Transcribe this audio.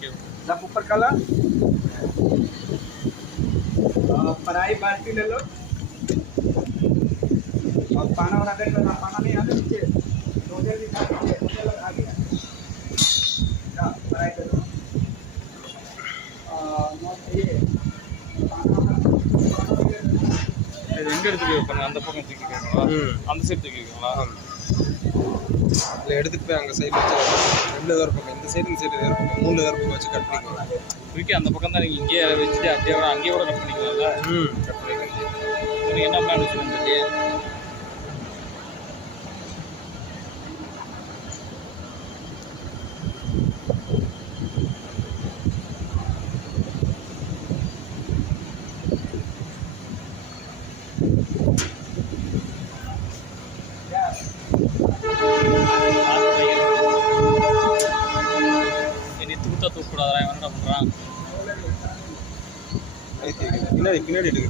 okay सब ऊपर colour पराई बाल्टी ले लो और पाना वाला देख लेना पाना नहीं आने नीचे नोजल दिखा दीजिए नोजल लगा दिया पराई कर लो ये पाना वाला இது எங்க எடுத்து வைப்பாங்க அந்த பக்கம் தூக்கிக்கீங்களா அந்த சைடு தூக்கிக்கீங்களா அதில் எடுத்துகிட்டு போய் அங்கே சைடு வச்சு ரெண்டு வேறு பக்கம் இந்த சைடு வேறு பக்கம் மூணு வேறு பக்கம் வச்சு கட் பண்ணிக்குவாங்க தூக்கி அந்த பக்கம் தான் நீங்கள் இங்கேயே வச்சுட்டு அப்படியே கூட அங்கேயே கூட கட் பண்ணிக்கலாம்ல கட் பண்ணிக்கலாம் நீங்கள் என்ன பிளான் வச்சுருந்தீங்க தூக்கூடாதா இவன் என்ன பண்ணுறான் பின்னாடி எடுக்க